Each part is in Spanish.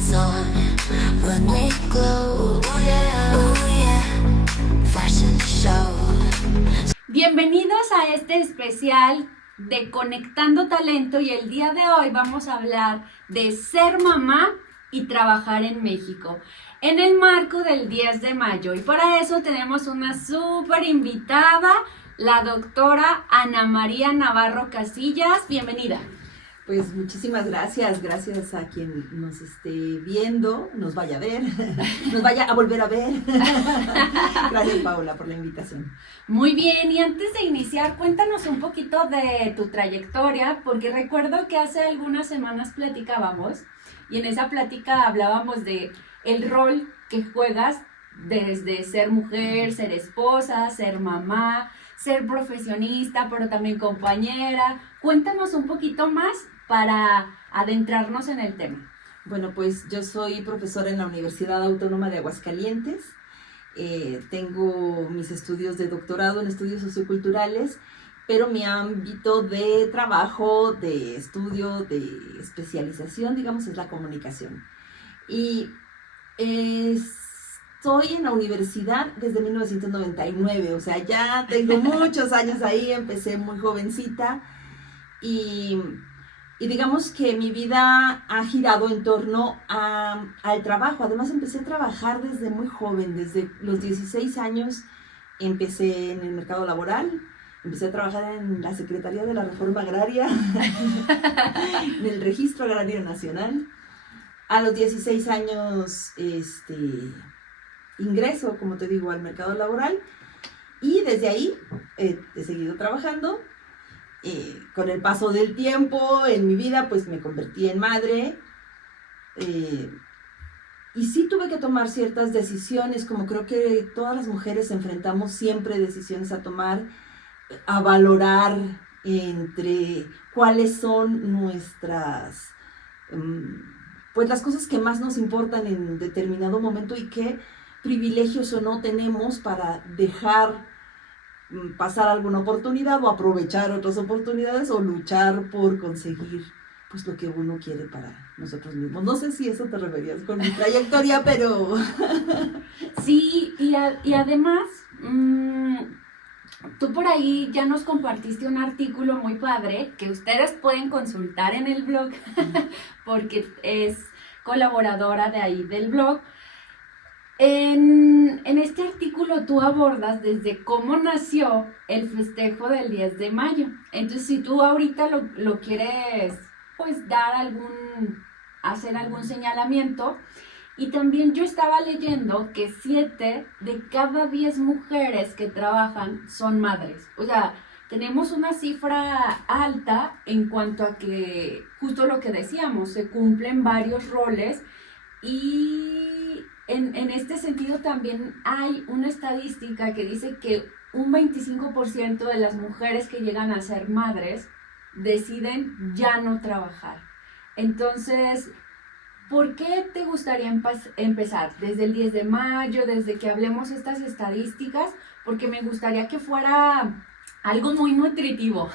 lights on when we glow. Ooh yeah, ooh yeah, fashion show. Bienvenidos a este especial de Conectando Talento, y el día de hoy vamos a hablar de ser mamá y trabajar en México en el marco del 10 de mayo. Y para eso tenemos una súper invitada, la doctora Ana María Navarro Casillas. Bienvenida. Pues muchísimas gracias a quien nos esté viendo, nos vaya a ver, nos vaya a volver a ver. Gracias, Paula, por la invitación. Muy bien, y antes de iniciar, cuéntanos un poquito de tu trayectoria, porque recuerdo que hace algunas semanas platicábamos, y en esa plática hablábamos de el rol que juegas desde ser mujer, ser esposa, ser mamá, ser profesionista, pero también compañera. Cuéntanos un poquito más para adentrarnos en el tema. Bueno, pues yo soy profesora en la Universidad Autónoma de Aguascalientes. Tengo mis estudios de doctorado en estudios socioculturales, pero mi ámbito de trabajo, de estudio, de especialización, digamos, es la comunicación. Y estoy en la universidad desde 1999, o sea, ya tengo muchos años ahí, empecé muy jovencita y digamos que mi vida ha girado en torno al trabajo. Además empecé a trabajar desde muy joven, desde los 16 años empecé en el mercado laboral, empecé a trabajar en la Secretaría de la Reforma Agraria, en el Registro Agrario Nacional. A los 16 años ingreso, como te digo, al mercado laboral, y desde ahí he seguido trabajando. Con el paso del tiempo en mi vida, pues me convertí en madre, y sí tuve que tomar ciertas decisiones, como creo que todas las mujeres enfrentamos siempre decisiones a tomar, a valorar entre cuáles son nuestras, pues las cosas que más nos importan en determinado momento y qué privilegios o no tenemos para dejar pasar alguna oportunidad o aprovechar otras oportunidades o luchar por conseguir pues lo que uno quiere para nosotros mismos. No sé si eso te referías con mi trayectoria, pero... Sí, y además, tú por ahí ya nos compartiste un artículo muy padre que ustedes pueden consultar en el blog, porque es colaboradora de ahí del blog. En este artículo tú abordas desde cómo nació el festejo del 10 de mayo. Entonces, si tú ahorita lo quieres, pues, hacer algún señalamiento. Y también yo estaba leyendo que 7 de cada 10 mujeres que trabajan son madres. O sea, tenemos una cifra alta en cuanto a que, justo lo que decíamos, se cumplen varios roles. Y en este sentido también hay una estadística que dice que un 25% de las mujeres que llegan a ser madres deciden ya no trabajar. Entonces, ¿por qué te gustaría empezar? Desde el 10 de mayo, desde que hablemos estas estadísticas, porque me gustaría que fuera algo muy nutritivo.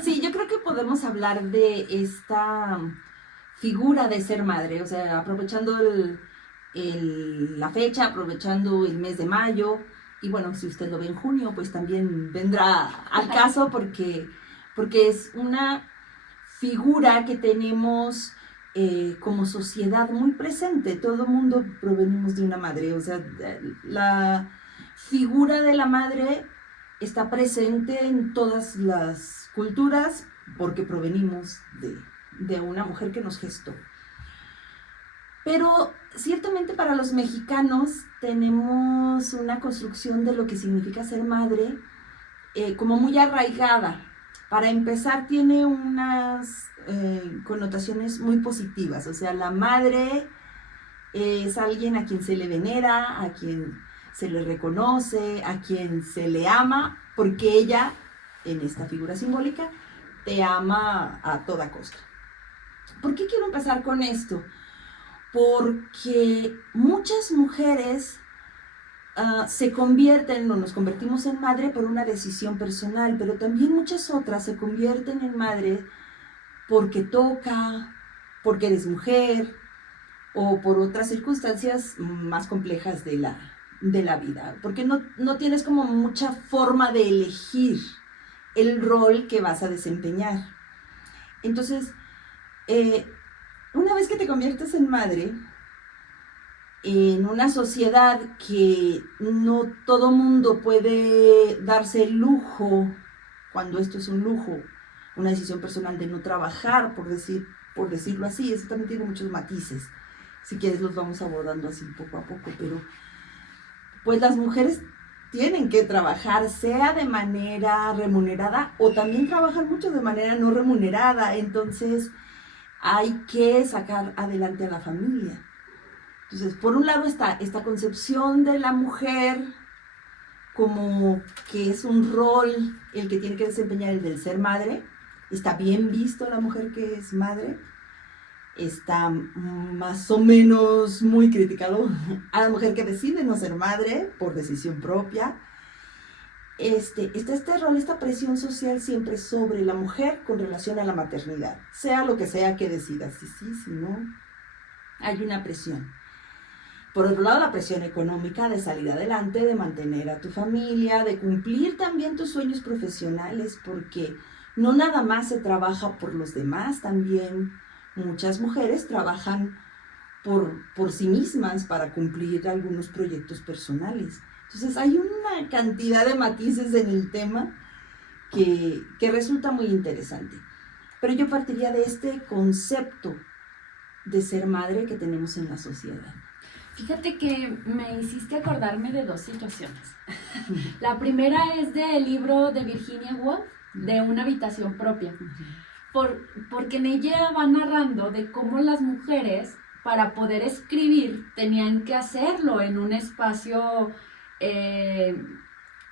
Sí, yo creo que podemos hablar de esta figura de ser madre, o sea, aprovechando la fecha, aprovechando el mes de mayo, y bueno, si usted lo ve en junio, pues también vendrá al caso porque es una figura que tenemos como sociedad muy presente. Todo el mundo provenimos de una madre, o sea, la figura de la madre está presente en todas las culturas porque provenimos de una mujer que nos gestó. Pero ciertamente para los mexicanos tenemos una construcción de lo que significa ser madre como muy arraigada. Para empezar, tiene unas connotaciones muy positivas. O sea, la madre es alguien a quien se le venera, a quien se le reconoce, a quien se le ama, porque ella, en esta figura simbólica, te ama a toda costa. ¿Por qué quiero empezar con esto? Porque muchas mujeres se convierten o nos convertimos en madre por una decisión personal, pero también muchas otras se convierten en madre porque toca, porque eres mujer, o por otras circunstancias más complejas de la vida, porque no tienes como mucha forma de elegir el rol que vas a desempeñar. Entonces, una vez que te conviertes en madre, en una sociedad que no todo mundo puede darse el lujo, cuando esto es un lujo, una decisión personal de no trabajar, por decirlo así, eso también tiene muchos matices. Si quieres los vamos abordando así poco a poco, pero pues las mujeres tienen que trabajar, sea de manera remunerada o también trabajan mucho de manera no remunerada, entonces hay que sacar adelante a la familia. Entonces, por un lado está esta concepción de la mujer como que es un rol el que tiene que desempeñar el del ser madre. Está bien visto la mujer que es madre. Está más o menos muy criticado a la mujer que decide no ser madre por decisión propia. Está este rol, esta presión social siempre sobre la mujer con relación a la maternidad, sea lo que sea que decida, si no, hay una presión. Por otro lado, la presión económica de salir adelante, de mantener a tu familia, de cumplir también tus sueños profesionales, porque no nada más se trabaja por los demás, también muchas mujeres trabajan por sí mismas para cumplir algunos proyectos personales. Entonces hay una cantidad de matices en el tema que resulta muy interesante. Pero yo partiría de este concepto de ser madre que tenemos en la sociedad. Fíjate que me hiciste acordarme de dos situaciones. La primera es del libro de Virginia Woolf, de Una habitación propia. Porque en ella va narrando de cómo las mujeres, para poder escribir, tenían que hacerlo en un espacio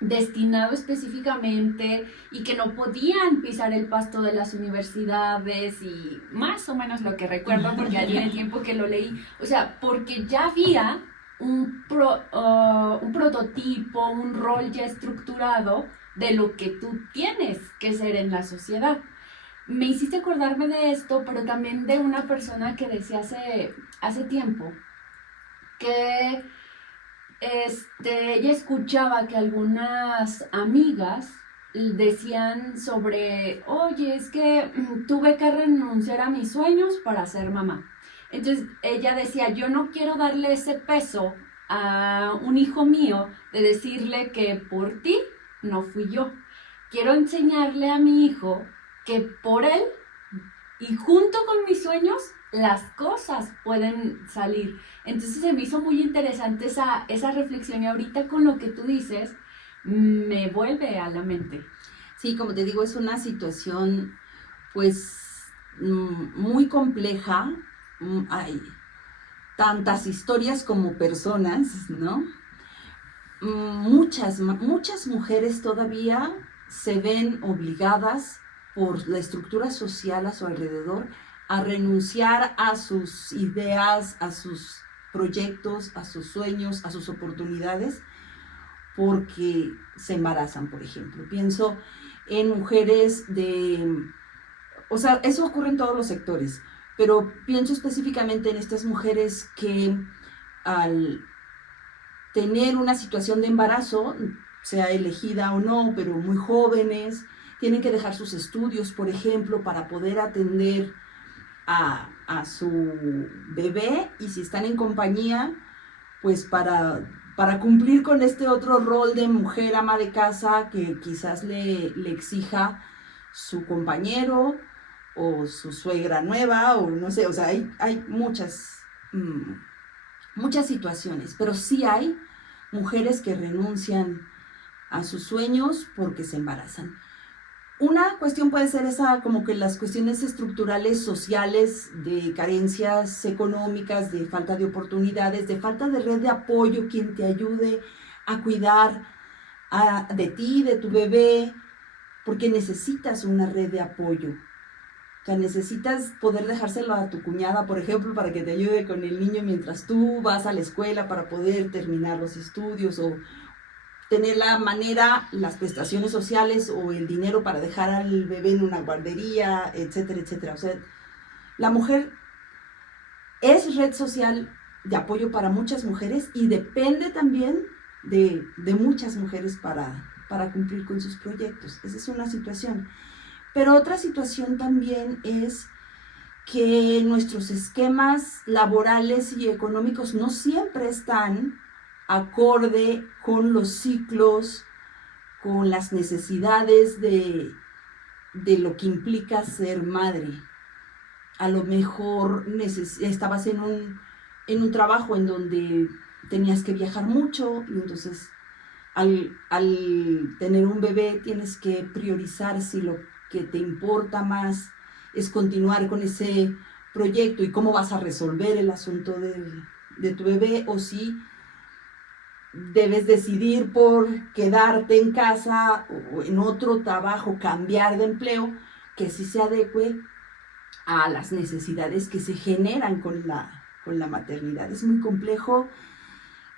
destinado específicamente y que no podían pisar el pasto de las universidades, y más o menos lo que recuerdo porque ya tiene tiempo que lo leí, o sea, porque ya había un prototipo, un rol ya estructurado de lo que tú tienes que ser en la sociedad. Me hiciste acordarme de esto, pero también de una persona que decía hace tiempo que ella escuchaba que algunas amigas decían sobre, oye, es que tuve que renunciar a mis sueños para ser mamá. Entonces ella decía, yo no quiero darle ese peso a un hijo mío de decirle que por ti no fui yo. Quiero enseñarle a mi hijo que por él y junto con mis sueños las cosas pueden salir. Entonces se me hizo muy interesante esa reflexión, y ahorita con lo que tú dices me vuelve a la mente. Sí, como te digo, es una situación pues muy compleja. Hay tantas historias como personas, ¿no? Muchas mujeres todavía se ven obligadas por la estructura social a su alrededor a renunciar a sus ideas, a sus proyectos, a sus sueños, a sus oportunidades, porque se embarazan, por ejemplo. Pienso en mujeres o sea, eso ocurre en todos los sectores, pero pienso específicamente en estas mujeres que al tener una situación de embarazo, sea elegida o no, pero muy jóvenes, tienen que dejar sus estudios, por ejemplo, para poder atender a su bebé, y si están en compañía, pues para cumplir con este otro rol de mujer ama de casa que quizás le exija su compañero o su suegra nueva, o no sé, o sea, hay muchas situaciones, pero sí hay mujeres que renuncian a sus sueños porque se embarazan. Una cuestión puede ser esa, como que las cuestiones estructurales, sociales, de carencias económicas, de falta de oportunidades, de falta de red de apoyo, quien te ayude a cuidar de ti, de tu bebé, porque necesitas una red de apoyo. O sea, necesitas poder dejárselo a tu cuñada, por ejemplo, para que te ayude con el niño mientras tú vas a la escuela para poder terminar los estudios, o tener la manera, las prestaciones sociales o el dinero para dejar al bebé en una guardería, etcétera, etcétera. O sea, la mujer es red social de apoyo para muchas mujeres y depende también de muchas mujeres para cumplir con sus proyectos. Esa es una situación. Pero otra situación también es que nuestros esquemas laborales y económicos no siempre están acorde con los ciclos, con las necesidades de lo que implica ser madre. A lo mejor estabas en un trabajo en donde tenías que viajar mucho y entonces al tener un bebé tienes que priorizar si lo que te importa más es continuar con ese proyecto y cómo vas a resolver el asunto de tu bebé, o si debes decidir por quedarte en casa o en otro trabajo, cambiar de empleo que sí se adecue a las necesidades que se generan con la maternidad. Es muy complejo.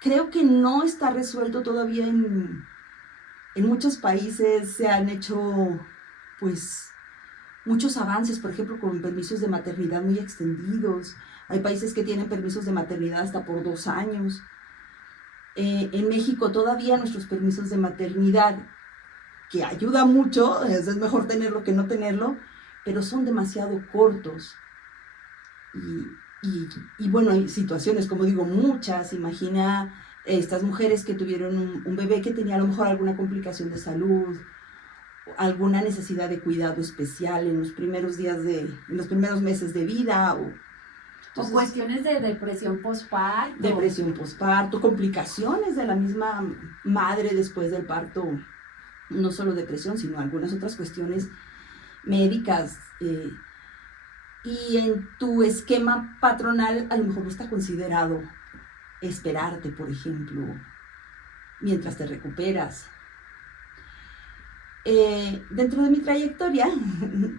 Creo que no está resuelto todavía en muchos países. Se han hecho pues muchos avances, por ejemplo, con permisos de maternidad muy extendidos. Hay países que tienen permisos de maternidad hasta por 2 años. En México todavía nuestros permisos de maternidad, que ayuda mucho, es mejor tenerlo que no tenerlo, pero son demasiado cortos. Y bueno, hay situaciones, como digo, muchas. Imagina estas mujeres que tuvieron un bebé que tenía a lo mejor alguna complicación de salud, alguna necesidad de cuidado especial en los primeros meses de vida, o cuestiones de depresión postparto. Depresión postparto, complicaciones de la misma madre después del parto, no solo depresión, sino algunas otras cuestiones médicas. Y en tu esquema patronal a lo mejor no está considerado esperarte, por ejemplo, mientras te recuperas. Dentro de mi trayectoria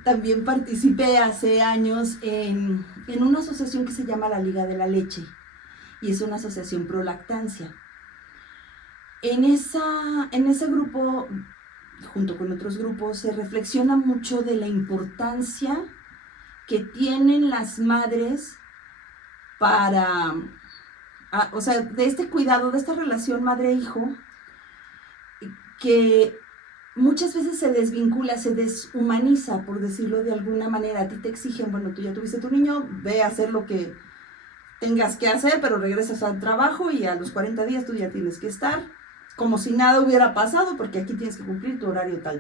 también participé hace años en una asociación que se llama la Liga de la Leche, y es una asociación pro lactancia. En ese grupo, junto con otros grupos, se reflexiona mucho de la importancia que tienen las madres o sea, de este cuidado, de esta relación madre-hijo, que muchas veces se desvincula, se deshumaniza, por decirlo de alguna manera. A ti te exigen, bueno, tú ya tuviste tu niño, ve a hacer lo que tengas que hacer, pero regresas al trabajo y a los 40 días tú ya tienes que estar como si nada hubiera pasado, porque aquí tienes que cumplir tu horario tal.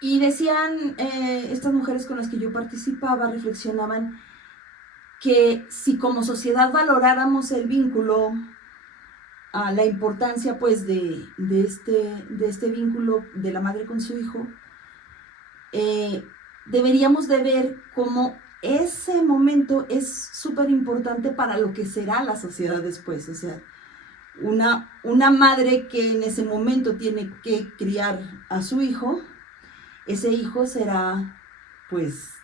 Y decían, estas mujeres con las que yo participaba, reflexionaban que si como sociedad valoráramos el vínculo, la importancia pues de este vínculo de la madre con su hijo, deberíamos de ver cómo ese momento es súper importante para lo que será la sociedad después. O sea, una madre que en ese momento tiene que criar a su hijo, ese hijo será pues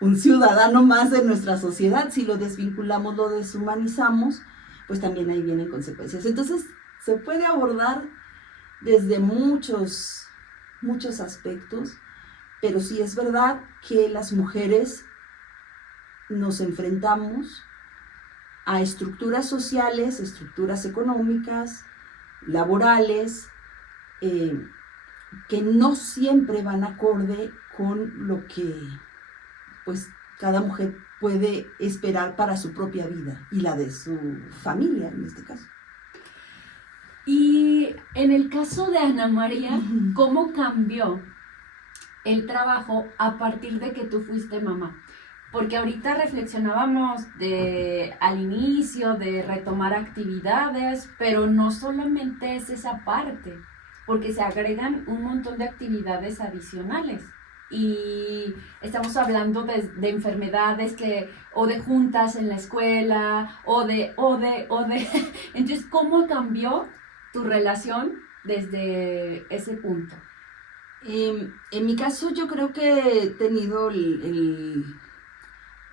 un ciudadano más de nuestra sociedad. Si lo desvinculamos, lo deshumanizamos, pues también ahí vienen consecuencias. Entonces se puede abordar desde muchos aspectos, pero sí es verdad que las mujeres nos enfrentamos a estructuras sociales, estructuras económicas, laborales, que no siempre van acorde con lo que pues cada mujer puede esperar para su propia vida y la de su familia en este caso. Y en el caso de Ana María, ¿cómo cambió el trabajo a partir de que tú fuiste mamá? Porque ahorita reflexionábamos al inicio de retomar actividades, pero no solamente es esa parte, porque se agregan un montón de actividades adicionales. Y estamos hablando de enfermedades o de juntas en la escuela, o de. Entonces, ¿cómo cambió tu relación desde ese punto? En mi caso, yo creo que he tenido el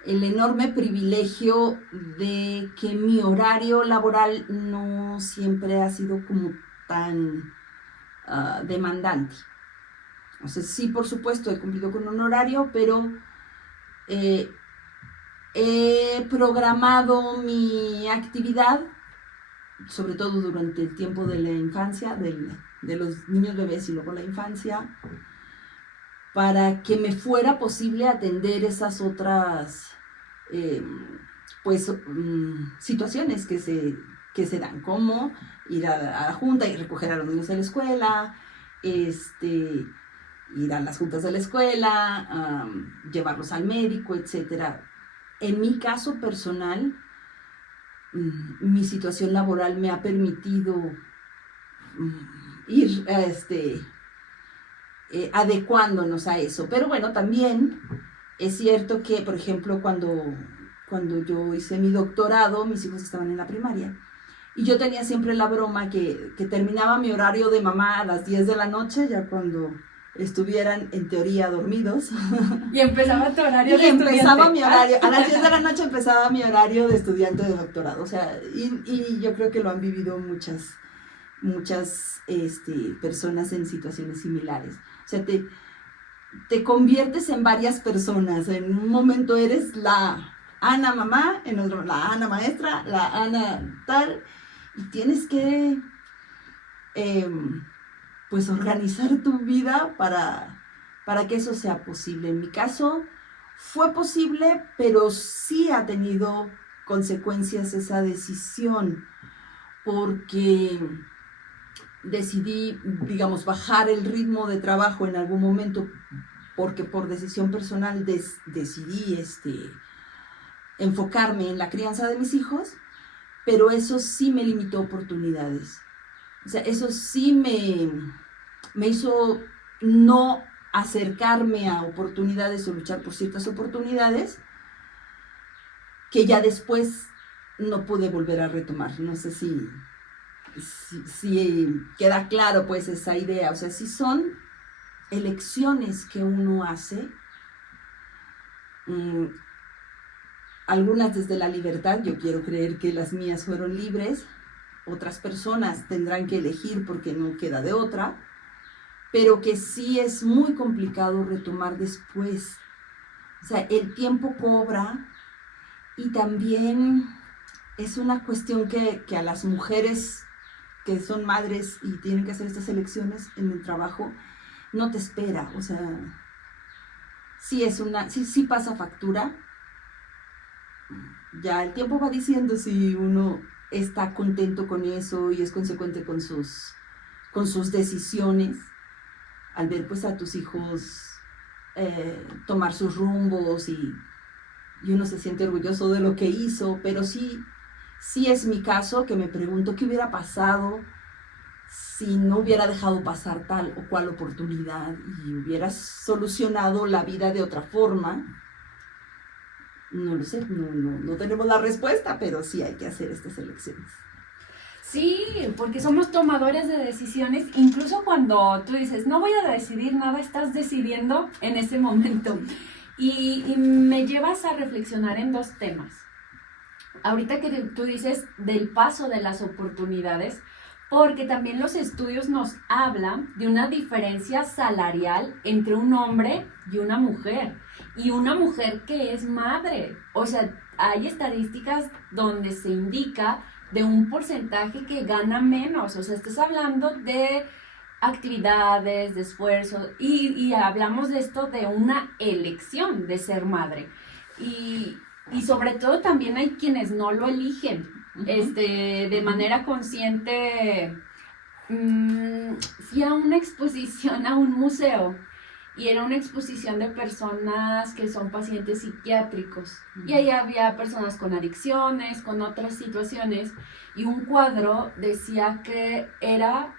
enorme privilegio de que mi horario laboral no siempre ha sido como tan demandante. O sea, sí, por supuesto, he cumplido con un horario, pero he programado mi actividad, sobre todo durante el tiempo de la infancia, de los niños bebés y luego la infancia, para que me fuera posible atender esas otras situaciones que se dan, como ir a la junta y recoger a los niños de la escuela, ir a las juntas de la escuela, llevarlos al médico, etcétera. En mi caso personal, mi situación laboral me ha permitido ir adecuándonos a eso. Pero bueno, también es cierto que, por ejemplo, cuando yo hice mi doctorado, mis hijos estaban en la primaria, y yo tenía siempre la broma que terminaba mi horario de mamá a las 10 de la noche, ya cuando estuvieran en teoría dormidos. Y empezaba tu horario de empezaba estudiante. mi horario, a las 10 de la noche empezaba mi horario de estudiante de doctorado. O sea, y yo creo que lo han vivido muchas personas en situaciones similares. O sea, te conviertes en varias personas. En un momento eres la Ana mamá, en otro la Ana maestra, la Ana tal, y tienes que pues organizar tu vida para que eso sea posible. En mi caso fue posible, pero sí ha tenido consecuencias esa decisión, porque decidí, digamos, bajar el ritmo de trabajo en algún momento, porque por decisión personal decidí enfocarme en la crianza de mis hijos, pero eso sí me limitó oportunidades. O sea, eso sí me hizo no acercarme a oportunidades o luchar por ciertas oportunidades que ya después no pude volver a retomar. No sé si queda claro pues esa idea. O sea, si son elecciones que uno hace, algunas desde la libertad, yo quiero creer que las mías fueron libres, otras personas tendrán que elegir porque no queda de otra, pero que sí es muy complicado retomar después. O sea, el tiempo cobra, y también es una cuestión que a las mujeres que son madres y tienen que hacer estas elecciones en el trabajo, no te espera. O sea, sí pasa factura. Ya el tiempo va diciendo si uno está contento con eso y es consecuente con sus decisiones, al ver pues a tus hijos tomar sus rumbos, y uno se siente orgulloso de lo que hizo. Pero sí es mi caso, que me pregunto qué hubiera pasado si no hubiera dejado pasar tal o cual oportunidad y hubiera solucionado la vida de otra forma. No lo sé, no tenemos la respuesta, pero sí hay que hacer estas elecciones. Sí, porque somos tomadores de decisiones. Incluso cuando tú dices, no voy a decidir nada, estás decidiendo en ese momento. Y me llevas a reflexionar en dos temas. Ahorita que tú dices del paso de las oportunidades, porque también los estudios nos hablan de una diferencia salarial entre un hombre y una mujer que es madre. O sea, hay estadísticas donde se indica de un porcentaje que gana menos. O sea, estás hablando de actividades, de esfuerzo, y hablamos de esto de una elección de ser madre. Y sobre todo también hay quienes no lo eligen. De manera consciente. Fui a una exposición a un museo, y era una exposición de personas que son pacientes psiquiátricos, y ahí había personas con adicciones, con otras situaciones, y un cuadro decía que era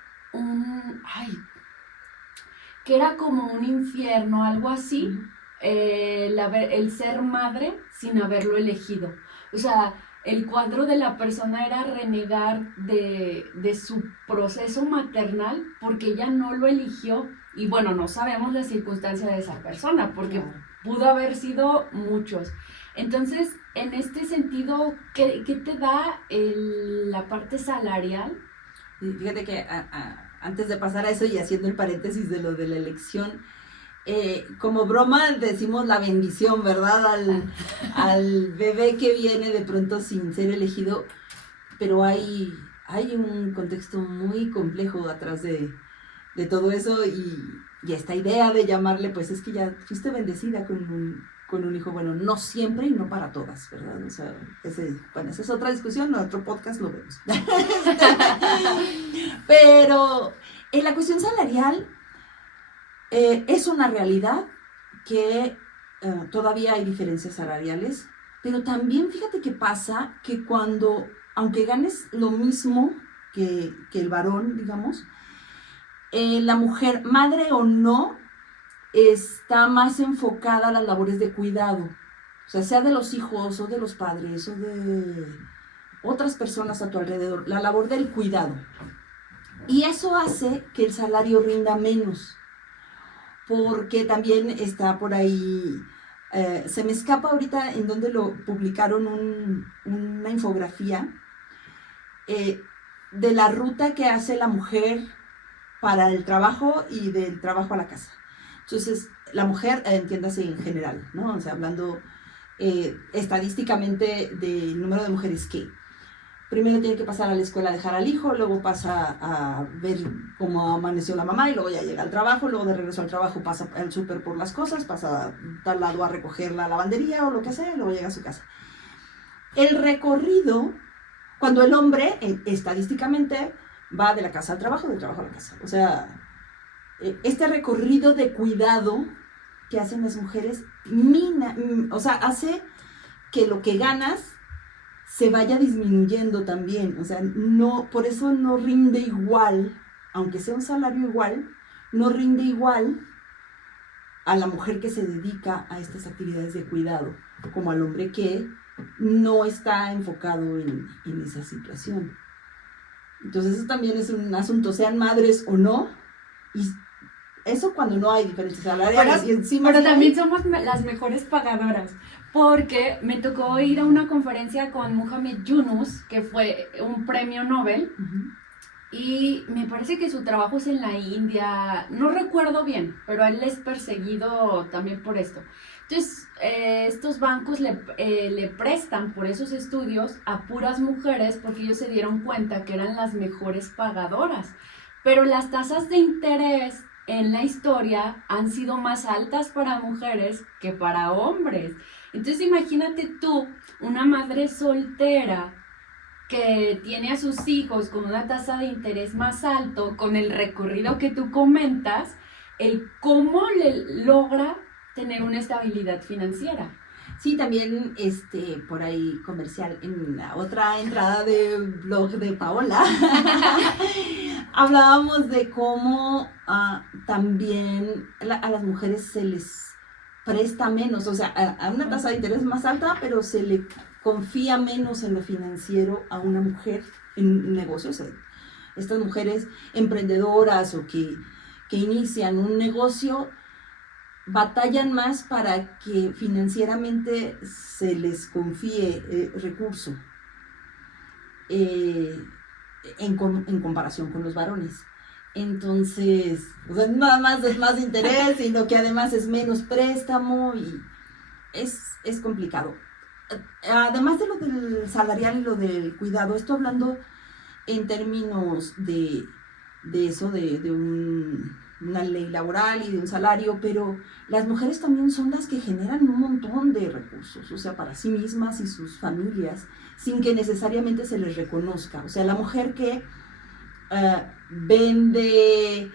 como un infierno, algo así, el ser madre sin haberlo elegido. O sea, el cuadro de la persona era renegar de su proceso maternal porque ella no lo eligió. Y bueno, no sabemos la circunstancia de esa persona, porque pudo haber sido muchos. Entonces, en este sentido, ¿qué te da la parte salarial? Fíjate que antes de pasar a eso y haciendo el paréntesis de lo de la elección, como broma decimos la bendición, ¿verdad? Al bebé que viene de pronto sin ser elegido, pero hay un contexto muy complejo atrás de todo eso y esta idea de llamarle, pues es que ya fuiste bendecida con un hijo, bueno, no siempre y no para todas, ¿verdad? O sea, esa es otra discusión, en otro podcast lo vemos. Pero en la cuestión salarial es una realidad que todavía hay diferencias salariales, pero también fíjate que pasa que cuando, aunque ganes lo mismo que el varón, digamos, la mujer, madre o no, está más enfocada a las labores de cuidado, o sea de los hijos o de los padres o de otras personas a tu alrededor, la labor del cuidado. Y eso hace que el salario rinda menos, porque también está por ahí, se me escapa ahorita en donde lo publicaron una infografía de la ruta que hace la mujer para el trabajo y del trabajo a la casa. Entonces, la mujer, entiéndase en general, ¿no? O sea, hablando estadísticamente del número de mujeres que primero tiene que pasar a la escuela a dejar al hijo, luego pasa a ver cómo amaneció la mamá y luego ya llega al trabajo, luego de regreso al trabajo pasa al súper por las cosas, pasa a tal lado a recoger la lavandería o lo que sea y luego llega a su casa. El recorrido, cuando el hombre estadísticamente va de la casa al trabajo, del trabajo a la casa, o sea, este recorrido de cuidado que hacen las mujeres hace que lo que ganas se vaya disminuyendo también, o sea, no, por eso no rinde igual, aunque sea un salario igual, no rinde igual a la mujer que se dedica a estas actividades de cuidado, como al hombre que no está enfocado en esa situación. Entonces eso también es un asunto, sean madres o no, y eso cuando no hay diferencias salariales. Pero también somos las mejores pagadoras, porque me tocó ir a una conferencia con Muhammad Yunus, que fue un premio Nobel, y me parece que su trabajo es en la India, no recuerdo bien, pero él es perseguido también por esto. Entonces, estos bancos le prestan por esos estudios a puras mujeres porque ellos se dieron cuenta que eran las mejores pagadoras. Pero las tasas de interés en la historia han sido más altas para mujeres que para hombres. Entonces, imagínate tú, una madre soltera que tiene a sus hijos con una tasa de interés más alto, con el recorrido que tú comentas, el cómo le logra tener una estabilidad financiera. Sí, también por ahí comercial, en la otra entrada de blog de Paola, hablábamos de cómo también a las mujeres se les presta menos, o sea, a una tasa de interés más alta, pero se le confía menos en lo financiero a una mujer en negocios. Estas mujeres emprendedoras o que inician un negocio batallan más para que financieramente se les confíe recurso en comparación con los varones. Entonces, o sea, nada más es más interés, sino que además es menos préstamo y es complicado. Además de lo del salarial y lo del cuidado, estoy hablando en términos de eso, de una ley laboral y de un salario, pero las mujeres también son las que generan un montón de recursos, o sea, para sí mismas y sus familias, sin que necesariamente se les reconozca. O sea, la mujer que vende,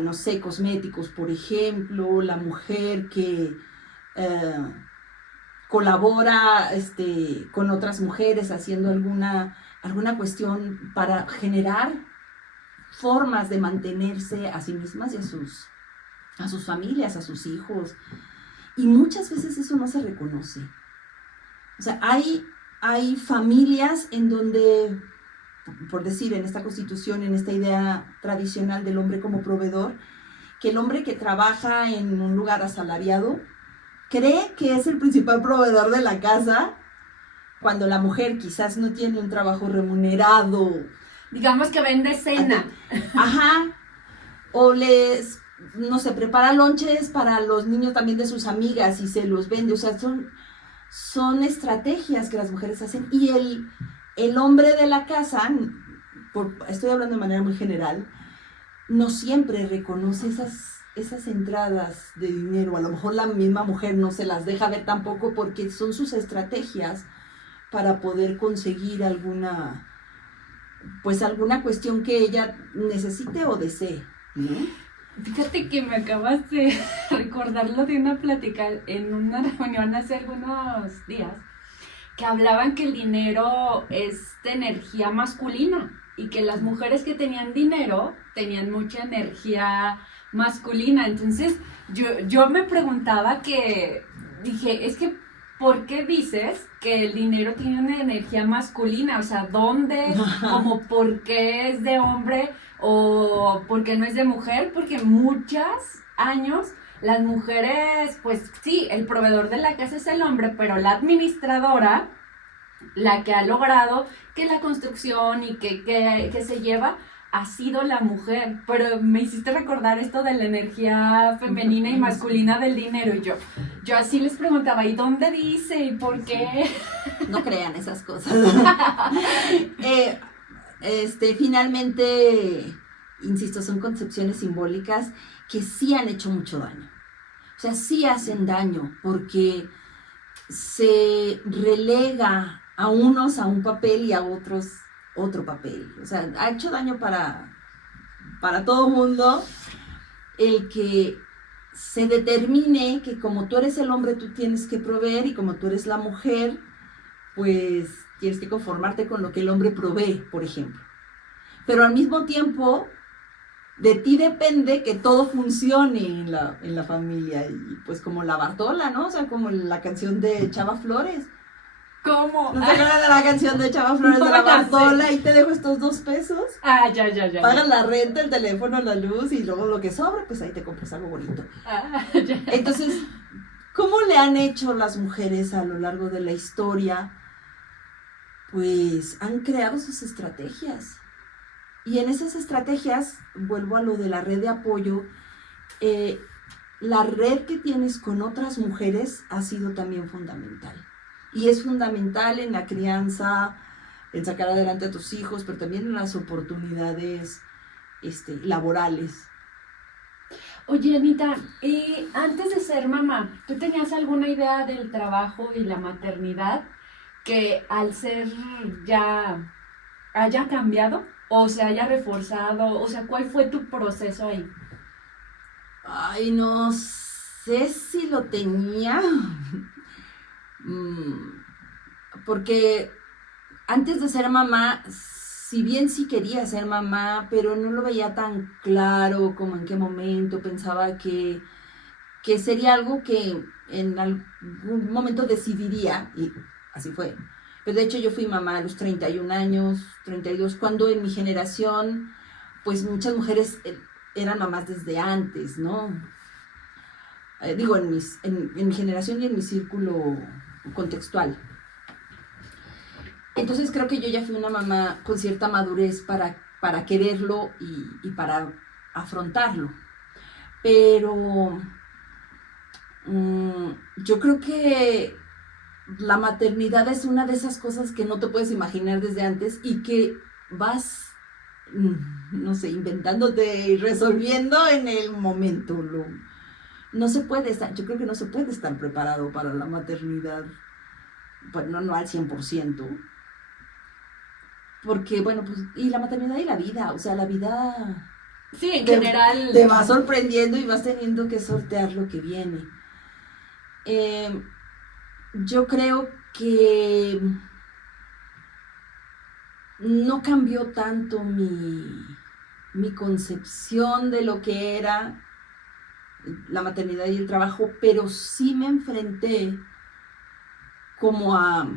no sé, cosméticos, por ejemplo, la mujer que colabora con otras mujeres haciendo alguna cuestión para generar formas de mantenerse a sí mismas y a sus familias, a sus hijos. Y muchas veces eso no se reconoce. O sea, hay familias en donde, por decir, en esta constitución, en esta idea tradicional del hombre como proveedor, que el hombre que trabaja en un lugar asalariado cree que es el principal proveedor de la casa, cuando la mujer quizás no tiene un trabajo remunerado. Digamos que vende cena. Ajá. O les no sé, prepara lonches para los niños también de sus amigas y se los vende. O sea, son estrategias que las mujeres hacen. Y el hombre de la casa, estoy hablando de manera muy general, no siempre reconoce esas entradas de dinero. A lo mejor la misma mujer no se las deja ver tampoco porque son sus estrategias para poder conseguir alguna cuestión que ella necesite o desee, ¿no? Fíjate que me acabas de recordarlo de una plática en una reunión hace algunos días, que hablaban que el dinero es de energía masculina y que las mujeres que tenían dinero tenían mucha energía masculina. Entonces yo me preguntaba dije, es que ¿por qué dices que el dinero tiene una energía masculina? O sea, ¿dónde? Como ¿por qué es de hombre o por qué no es de mujer? Porque muchos años las mujeres, pues sí, el proveedor de la casa es el hombre, pero la administradora, la que ha logrado que la construcción y que se lleva, ha sido la mujer. Pero me hiciste recordar esto de la energía femenina y masculina del dinero. Y yo así les preguntaba, ¿y dónde dice? ¿Y por qué? No crean esas cosas. Finalmente, insisto, son concepciones simbólicas que sí han hecho mucho daño. O sea, sí hacen daño porque se relega a unos a un papel y a otros otro papel. O sea, ha hecho daño para todo mundo el que se determine que como tú eres el hombre, tú tienes que proveer, y como tú eres la mujer, pues tienes que conformarte con lo que el hombre provee, por ejemplo. Pero al mismo tiempo, de ti depende que todo funcione en la familia. Y pues como la Bartola, ¿no? O sea, como la canción de Chava Flores. ¿Cómo? ¿No te acuerdas de la canción de Chava Flores de la Bartola? Y te dejo estos 2 pesos. Ah, ya. Pagas la renta, el teléfono, la luz, y luego lo que sobra, pues ahí te compras algo bonito. Ya. Entonces, ¿cómo le han hecho las mujeres a lo largo de la historia? Pues han creado sus estrategias. Y en esas estrategias, vuelvo a lo de la red de apoyo, la red que tienes con otras mujeres ha sido también fundamental. Y es fundamental en la crianza, en sacar adelante a tus hijos, pero también en las oportunidades laborales. Oye, Anita, y antes de ser mamá, ¿tú tenías alguna idea del trabajo y la maternidad que al ser ya haya cambiado o se haya reforzado? O sea, ¿cuál fue tu proceso ahí? Ay, no sé si lo tenía. Porque antes de ser mamá, si bien sí quería ser mamá, pero no lo veía tan claro como en qué momento. Pensaba que sería algo que en algún momento decidiría, y así fue. Pero de hecho yo fui mamá a los 31 años, 32, cuando en mi generación, pues muchas mujeres eran mamás desde antes, ¿no? Digo, en mi generación y en mi círculo contextual. Entonces creo que yo ya fui una mamá con cierta madurez para quererlo y para afrontarlo. Pero yo creo que la maternidad es una de esas cosas que no te puedes imaginar desde antes y que vas, no sé, inventándote y resolviendo en el momento. No se puede estar, yo creo que no se puede estar preparado para la maternidad, bueno, no al 100%, porque, bueno, pues, y la maternidad y la vida, o sea, la vida... Sí, en general... Te va sorprendiendo y vas teniendo que sortear lo que viene. Yo creo que no cambió tanto mi concepción de lo que era la maternidad y el trabajo, pero sí me enfrenté como a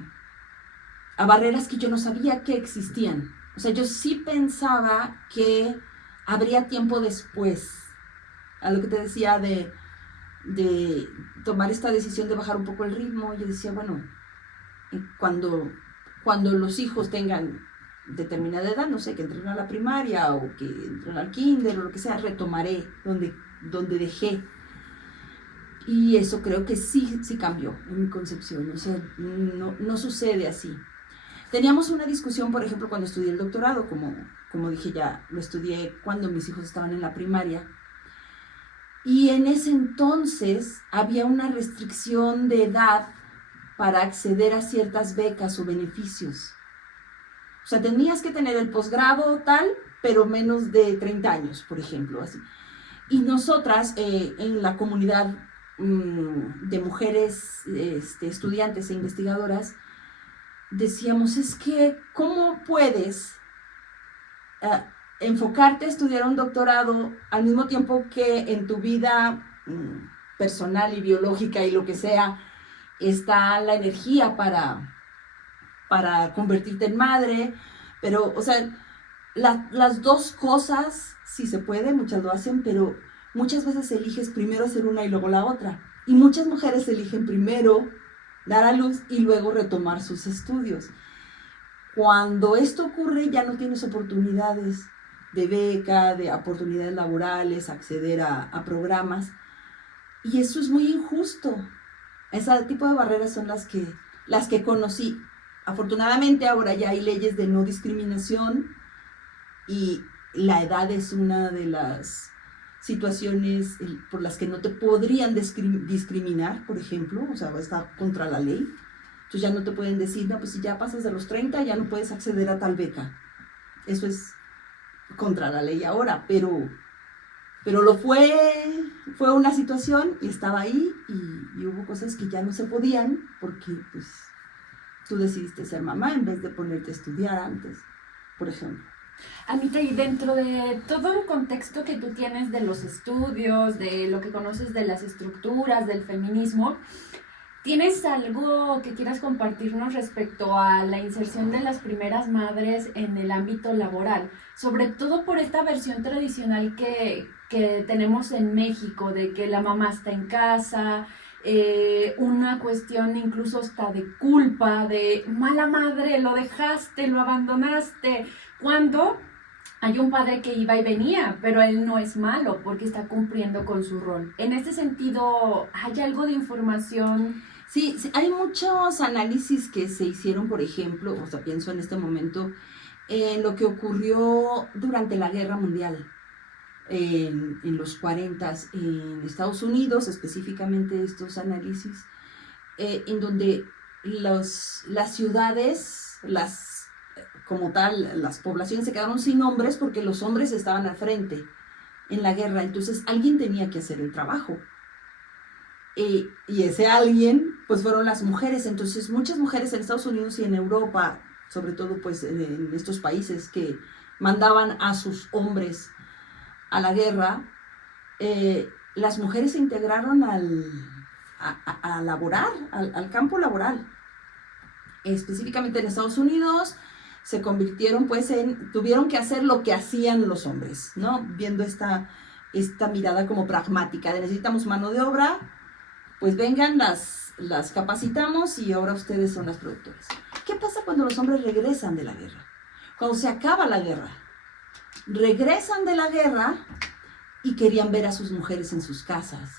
barreras que yo no sabía que existían. O sea, yo sí pensaba que habría tiempo después, a lo que te decía de tomar esta decisión de bajar un poco el ritmo. Yo decía, bueno, cuando los hijos tengan determinada edad, no sé, que entren a la primaria o que entren al kinder o lo que sea, retomaré donde donde dejé. Y eso creo que sí cambió en mi concepción, o sea, no sucede así. Teníamos una discusión, por ejemplo, cuando estudié el doctorado, como dije ya, lo estudié cuando mis hijos estaban en la primaria, y en ese entonces había una restricción de edad para acceder a ciertas becas o beneficios. O sea, tenías que tener el posgrado tal, pero menos de 30 años, por ejemplo, así. Y nosotras, en la comunidad de mujeres estudiantes e investigadoras, decíamos, es que, ¿cómo puedes enfocarte a estudiar un doctorado al mismo tiempo que en tu vida personal y biológica y lo que sea, está la energía para convertirte en madre? Pero, o sea, las dos cosas, sí se puede, muchas lo hacen, pero muchas veces eliges primero hacer una y luego la otra. Y muchas mujeres eligen primero dar a luz y luego retomar sus estudios. Cuando esto ocurre, ya no tienes oportunidades de beca, de oportunidades laborales, acceder a programas. Y eso es muy injusto. Ese tipo de barreras son las que conocí. Afortunadamente ahora ya hay leyes de no discriminación y la edad es una de las situaciones por las que no te podrían discriminar, por ejemplo, o sea, está contra la ley. Entonces ya no te pueden decir, no, pues si ya pasas de los 30 ya no puedes acceder a tal beca. Eso es contra la ley ahora, pero fue una situación y estaba ahí y hubo cosas que ya no se podían porque pues tú decidiste ser mamá en vez de ponerte a estudiar antes, por ejemplo. Anita, y dentro de todo el contexto que tú tienes de los estudios, de lo que conoces de las estructuras, del feminismo, ¿tienes algo que quieras compartirnos respecto a la inserción de las primeras madres en el ámbito laboral? Sobre todo por esta versión tradicional que tenemos en México, de que la mamá está en casa, una cuestión incluso hasta de culpa, de mala madre, lo dejaste, lo abandonaste, cuando hay un padre que iba y venía, pero él no es malo porque está cumpliendo con su rol. En este sentido, ¿hay algo de información? Sí, hay muchos análisis que se hicieron, por ejemplo, o sea, pienso en este momento, en lo que ocurrió durante la Guerra Mundial, en los 40 en Estados Unidos, específicamente estos análisis, en donde las ciudades, como tal, las poblaciones se quedaron sin hombres porque los hombres estaban al frente en la guerra, entonces alguien tenía que hacer el trabajo. Y ese alguien, pues fueron las mujeres. Entonces muchas mujeres en Estados Unidos y en Europa, sobre todo pues en estos países que mandaban a sus hombres a la guerra, las mujeres se integraron a laborar, al campo laboral. Específicamente en Estados Unidos se convirtieron pues tuvieron que hacer lo que hacían los hombres, ¿no? Viendo esta mirada como pragmática de necesitamos mano de obra, pues vengan, las capacitamos y ahora ustedes son las productoras. ¿Qué pasa cuando los hombres regresan de la guerra? Cuando se acaba la guerra, regresan de la guerra y querían ver a sus mujeres en sus casas.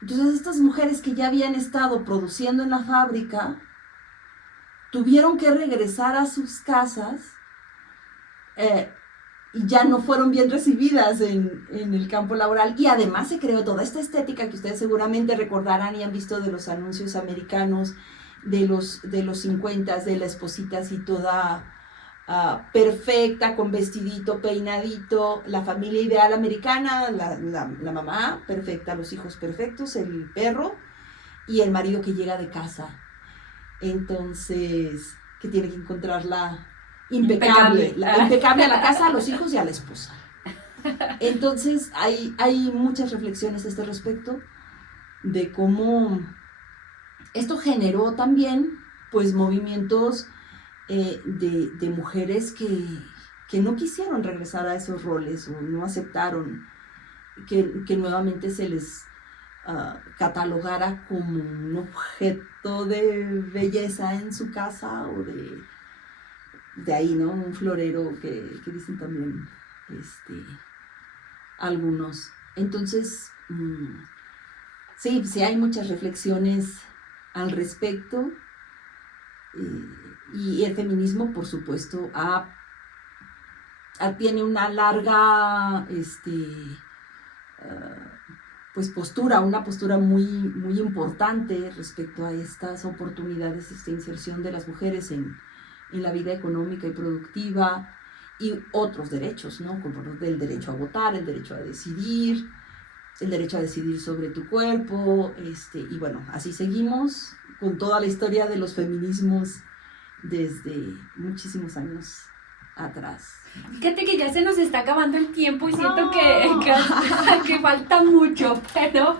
Entonces estas mujeres que ya habían estado produciendo en la fábrica tuvieron que regresar a sus casas y ya no fueron bien recibidas en el campo laboral. Y además se creó toda esta estética que ustedes seguramente recordarán y han visto de los anuncios americanos de los 50, de la esposita así toda perfecta, con vestidito, peinadito, la familia ideal americana, la mamá perfecta, los hijos perfectos, el perro y el marido que llega de casa. Entonces, que tiene que encontrarla impecable a la casa, a los hijos y a la esposa. Entonces, hay muchas reflexiones a este respecto de cómo esto generó también, pues, movimientos de mujeres que no quisieron regresar a esos roles o no aceptaron que nuevamente se les catalogara como un objeto de belleza en su casa o de ahí, ¿no? Un florero que dicen también algunos Entonces, sí hay muchas reflexiones al respecto, y el feminismo, por supuesto, tiene una larga pues una postura muy, muy importante respecto a estas oportunidades, esta inserción de las mujeres en la vida económica y productiva, y otros derechos, ¿no? Como el derecho a votar, el derecho a decidir, el derecho a decidir sobre tu cuerpo, y bueno, así seguimos con toda la historia de los feminismos desde muchísimos años atrás. Fíjate que ya se nos está acabando el tiempo y siento que falta mucho, pero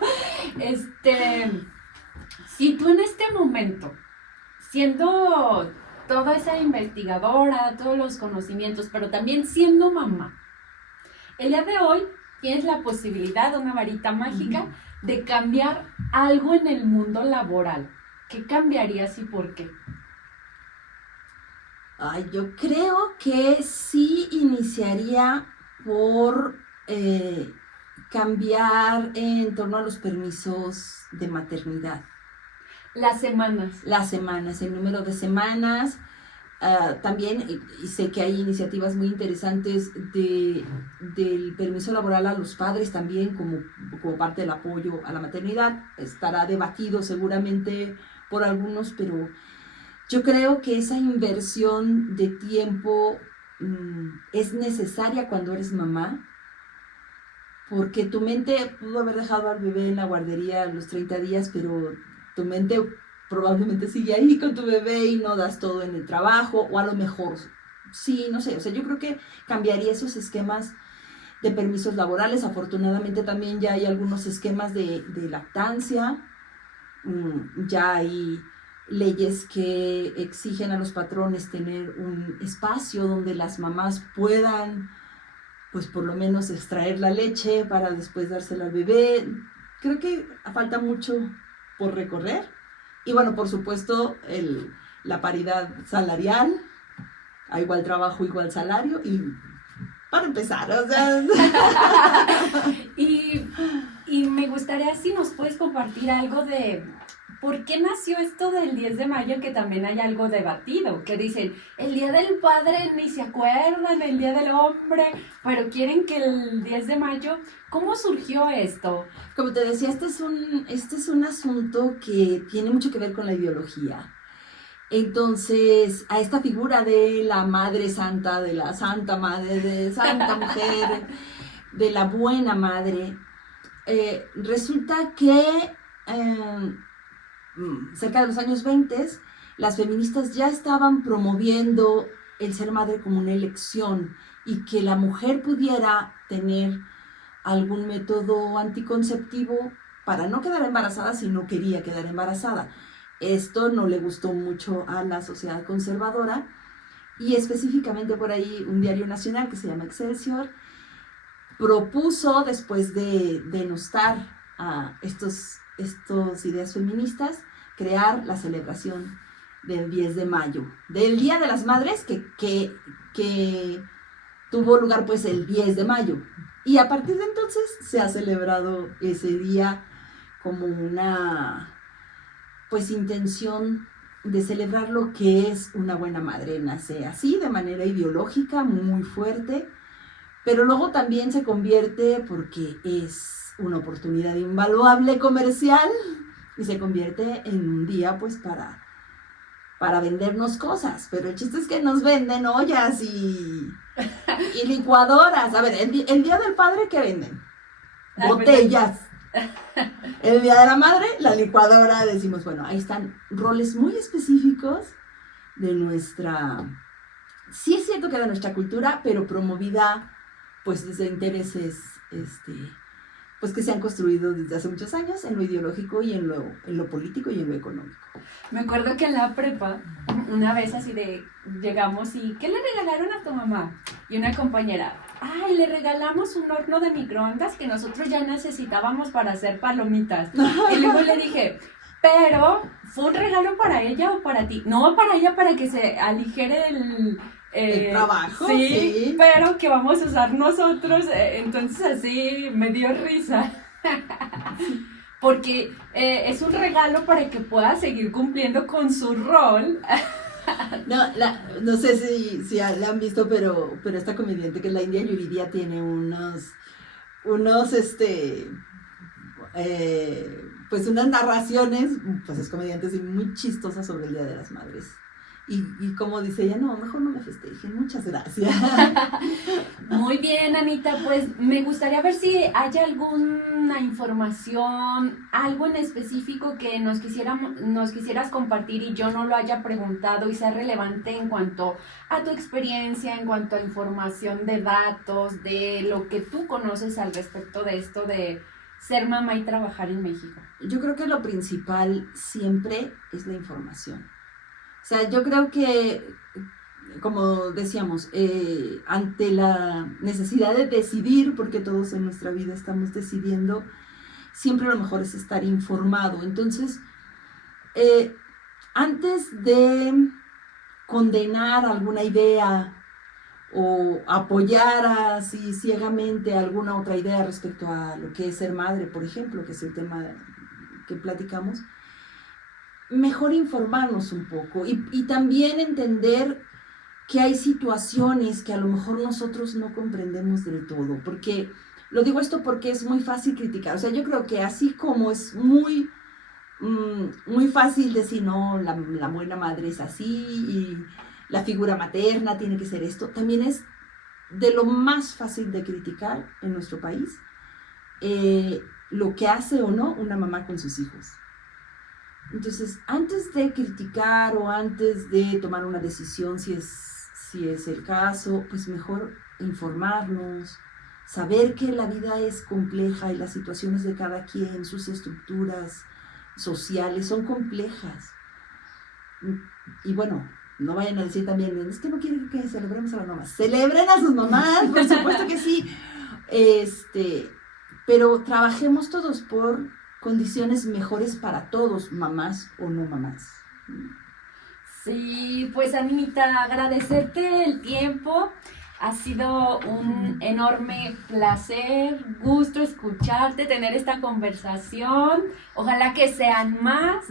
si tú en este momento, siendo toda esa investigadora, todos los conocimientos, pero también siendo mamá, el día de hoy tienes la posibilidad, una varita mágica, de cambiar algo en el mundo laboral. ¿Qué cambiarías y por qué? Yo creo que sí iniciaría por cambiar en torno a los permisos de maternidad. Las semanas, el número de semanas. También, y sé que hay iniciativas muy interesantes del permiso laboral a los padres también, como parte del apoyo a la maternidad. Estará debatido seguramente por algunos, pero yo creo que esa inversión de tiempo es necesaria cuando eres mamá, porque tu mente pudo haber dejado al bebé en la guardería a los 30 días, pero tu mente probablemente sigue ahí con tu bebé y no das todo en el trabajo, o a lo mejor, sí, no sé, o sea, yo creo que cambiaría esos esquemas de permisos laborales. Afortunadamente también ya hay algunos esquemas de lactancia, ya hay leyes que exigen a los patrones tener un espacio donde las mamás puedan, pues por lo menos extraer la leche para después dársela al bebé. Creo que falta mucho por recorrer. Y bueno, por supuesto, la paridad salarial, a igual trabajo, igual salario, y para empezar, o sea... y me gustaría si nos puedes compartir algo de por qué nació esto del 10 de mayo, que también hay algo debatido, que dicen, el Día del Padre ni se acuerdan, el Día del Hombre, pero quieren que el 10 de mayo, ¿cómo surgió esto? Como te decía, este es un asunto que tiene mucho que ver con la ideología. Entonces, a esta figura de la Madre Santa, de la Santa Madre, de Santa Mujer, de la Buena Madre, resulta que cerca de los años 20, las feministas ya estaban promoviendo el ser madre como una elección, y que la mujer pudiera tener algún método anticonceptivo para no quedar embarazada si no quería quedar embarazada. Esto no le gustó mucho a la sociedad conservadora, y específicamente por ahí un diario nacional que se llama Excelsior propuso, después de denostar a estas ideas feministas, crear la celebración del 10 de mayo, del Día de las Madres, que tuvo lugar pues el 10 de mayo. Y a partir de entonces se ha celebrado ese día como una pues intención de celebrar lo que es una buena madre. Nace así, de manera ideológica, muy fuerte, pero luego también se convierte, porque es una oportunidad invaluable comercial, y se convierte en un día pues para vendernos cosas. Pero el chiste es que nos venden ollas y licuadoras. A ver, el Día del Padre, ¿qué venden? Botellas. El Día de la Madre, la licuadora. Decimos, bueno, ahí están roles muy específicos de nuestra... Sí es cierto que de nuestra cultura, pero promovida pues desde intereses pues que se han construido desde hace muchos años en lo ideológico y en lo político y en lo económico. Me acuerdo que en la prepa, una vez así llegamos y ¿qué le regalaron a tu mamá? Y una compañera, ay, le regalamos un horno de microondas que nosotros ya necesitábamos para hacer palomitas. Y luego le dije, pero ¿fue un regalo para ella o para ti? No, para ella, para que se aligere el trabajo, sí, sí. pero que vamos a usar nosotros, entonces así me dio risa. Porque es un regalo para que pueda seguir cumpliendo con su rol. No sé si la han visto, pero esta comediante que es la India Yuridia tiene pues unas narraciones, pues es comediante así muy chistosa sobre el Día de las Madres. Y como dice ella, no, mejor no me festejen, muchas gracias. Muy bien, Anita, pues me gustaría ver si hay alguna información, algo en específico que nos quisieras compartir y yo no lo haya preguntado y sea relevante en cuanto a tu experiencia, en cuanto a información de datos, de lo que tú conoces al respecto de esto de ser mamá y trabajar en México. Yo creo que lo principal siempre es la información. O sea, yo creo que, como decíamos, ante la necesidad de decidir, porque todos en nuestra vida estamos decidiendo, siempre lo mejor es estar informado. Entonces, antes de condenar alguna idea o apoyar así ciegamente alguna otra idea respecto a lo que es ser madre, por ejemplo, que es el tema que platicamos, mejor informarnos un poco y también entender que hay situaciones que a lo mejor nosotros no comprendemos del todo, porque lo digo esto porque es muy fácil criticar. O sea, yo creo que así como es muy fácil decir, no, la buena madre es así y la figura materna tiene que ser esto, también es de lo más fácil de criticar en nuestro país lo que hace o no una mamá con sus hijos. Entonces, antes de criticar o antes de tomar una decisión, si es el caso, pues mejor informarnos, saber que la vida es compleja y las situaciones de cada quien, sus estructuras sociales son complejas. Y bueno, no vayan a decir también, es que no quieren que celebremos a las mamás. ¡Celebren a sus mamás! Por supuesto que sí. Pero trabajemos todos por condiciones mejores para todos, mamás o no mamás. Sí, pues Anita, agradecerte el tiempo. Ha sido un enorme placer, gusto escucharte, tener esta conversación. Ojalá que sean más.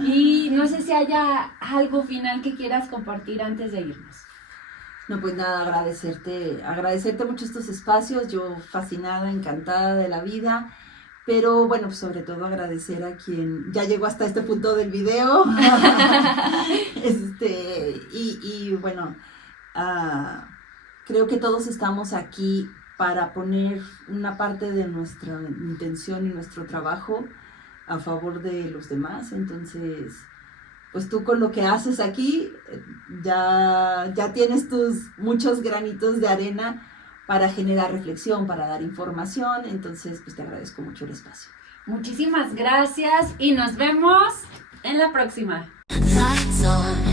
Y no sé si haya algo final que quieras compartir antes de irnos. No, pues nada, agradecerte mucho estos espacios, yo fascinada, encantada de la vida, pero bueno, pues sobre todo agradecer a quien ya llegó hasta este punto del video, y bueno, creo que todos estamos aquí para poner una parte de nuestra intención y nuestro trabajo a favor de los demás. Entonces, pues tú con lo que haces aquí ya tienes tus muchos granitos de arena para generar reflexión, para dar información. Entonces, pues te agradezco mucho el espacio. Muchísimas gracias y nos vemos en la próxima. Lights on.